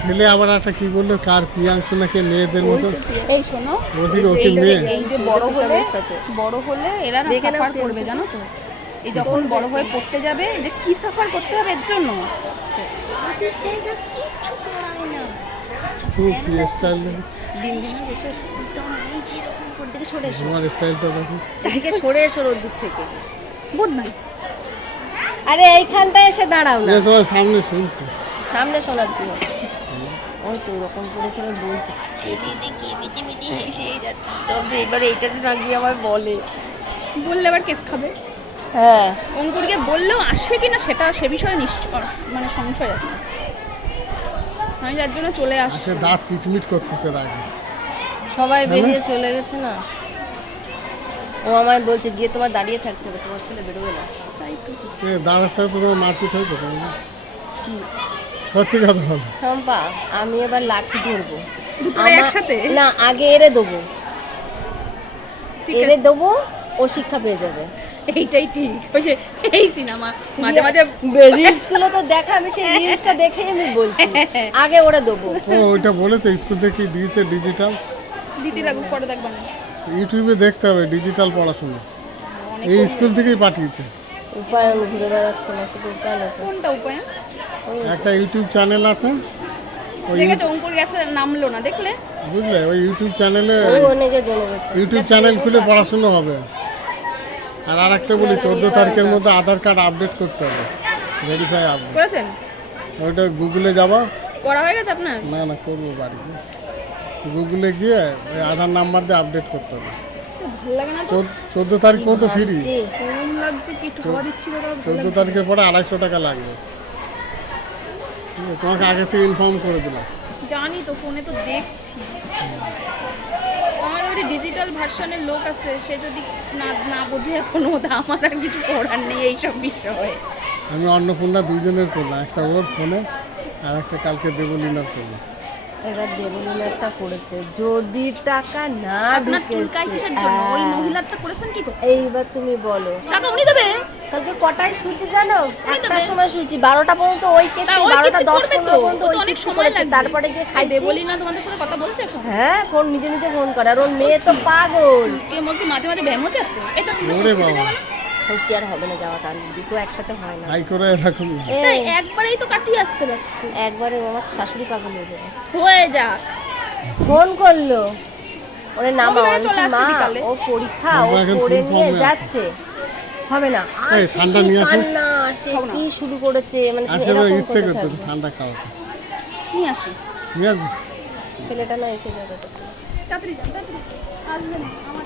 ছেলে আবার একটা কি বললো, কার প্রিয়াংশু নাকি মেয়েদের মতো। এই শোনো, বলছি ওকে মেয়ে। এই যে বড় হলে এরা না সাফার করবে জানো তো। এই যখন বড় হয়ে পড়তে যাবে, যে কি সাফার করতে হবে এর জন্য। খুব প্রিয় স্টাইল তোমার স্টাইলটা দেখো। এদিকে সরে এসো রোদ্দুর থেকে। বুঝ নাই। আরে এইখানটায় এসে দাঁড়াও না, তোমার সামনে শুনছি। সামনে শোনার কি হবে? ওই তো ওরকম করে করে বলছে, ছেলে দেখি মিটি মিটি হেসে যাচ্ছে। তবে এবারে এইটাতে না গিয়ে আমার বলে, বললে আবার কেস খাবে। হ্যাঁ অঙ্কুরকে বললেও আসবে কিনা সেটা সে বিষয়ে মানে সংশয় আছে। আমি যার জন্য চলে আসছি। দাঁত কিচমিচ করতে রাখে। সবাই বেরিয়ে চলে গেছে না। ও আমায় বলছে গিয়ে তোমার দাঁড়িয়ে থাকতে হবে, তোমার ছেলে বেরোবে না। তাই তো। দাদার সাথে তোমার মারপিট হয়েছে? সত্যি কথা বলো। শম্পা, আমি এবার লাঠি ধরবো একসাথে না, আগে এড়ে দেবো, এড়ে দেবো, ও শিক্ষা পেয়ে যাবে। এইটাই ঠিক। ওই যে এই সিনেমা মাঝে মাঝে রিলস গুলো তো দেখা, আমি সেই রিলসটা দেখেই আমি বলছি আগে ওরে দেবো। ও ওইটা বলেছে স্কুল থেকে দিয়েছে ডিজিটাল। দিতে লাগুক, পরে দেখবা না। ইউটিউবে দেখতে হবে ডিজিটাল পড়াশোনা, এই স্কুল থেকেই পাঠিয়েছে। উপায়ন ঘুরে বেড়াচ্ছে না, শুধু উপায়ন আছে। কোনটা উপায়ন? একটা ইউটিউব চ্যানেল আছে, দেখেছো অঙ্কুর গেছে নামলো না, দেখলে? বুঝলে? ওই ইউটিউব চ্যানেলে অনেকে জমে গেছে। ইউটিউব চ্যানেল খুলে পড়াশোনা হবে। আর আরেকটা বলি, 14 তারিখের মধ্যে আধার কার্ড আপডেট করতে হবে, ভেরিফাই আপডেট। করেছেন? ওইটা গুগলে যাবা। করা হয়ে গেছে আপনার? না না, করবো বাড়িতে। গুগলে গিয়ে ওই আধার নাম্বার দিয়ে আপডেট করতে হবে। ভালো লাগে না তো? 14 তারিখ পর্যন্ত ফ্রি। কেমন লাগছে কি ঠোয়া দিচ্ছি ওরা। 14 তারিখের পরে 250 টাকা লাগবে। তোমাকে আগে থেকে ইনফর্ম করে দিলাম। জানি তো, ফোনে তো দেখছি। আমাদের ওই ডিজিটাল ভার্সনের লোক আছে, সে যদি না বোঝে এখনো, আমার আর কিছু করার নেই এইসব বিষয়ে। আমি অন্নপূর্ণা দুইজনের করলাম, একটা ওর ফোনে আর একটা কালকে দেবলীনার ফোনে। এবার দেবলীনারটা করেছে, যদি টাকা না আপনার চুলকায় কিসের জন্য? ওই মহিলারটা করেছেন কি করে? এইবার তুমি বলো। টাকা উনি দেবে? কালকে কটায় শুয়েছি জানো? 1টার সময় শুয়েছি, 12টা পর্যন্ত ওই কেটে, 12টা 10 পর্যন্ত ওই অনেক কিছু সময় করেছে। লাগবে। তারপরে গিয়ে খাই দেবলীনা তোমাদের সাথে কথা বলছে এখন? হ্যাঁ, ফোন নিজে নিজে ফোন করে। আর ওর মেয়ে তো পাগল। কে কি মাঝে মাঝে ভ্যামো চাচ্ছে? এটা ওরে বাবা, হোস্টি আর হবে না যাওয়াটা, দুটো একসাথে হয় না। হাই করে রাখুন। তাই একবারেই তো কাটিয়ে আসতে পারছি। একবারে আমার শাশুড়ি পাগল হয়ে যাবে। হয়ে যাক। ফোন করলো, ওরে নামা, চলে আসবে মা বিকালে। ও পরীক্ষা, ও বাবা এখন পড়ে full নিয়ে form এ যাচ্ছে, হবে না। এই ঠান্ডা নিয়ে আসো। কান্না, সে কি শুরু করেছে, মানে তুমি আজকে তো এরকম ইচ্ছে করতে করতে থাকবে। ঠান্ডা খাওয়াতে। নিয়ে আসি। নিয়ে আসবো। ছেলেটা না এসে যাবে। তাড়াতাড়ি যান, তাড়াতাড়ি আসবেন। আমার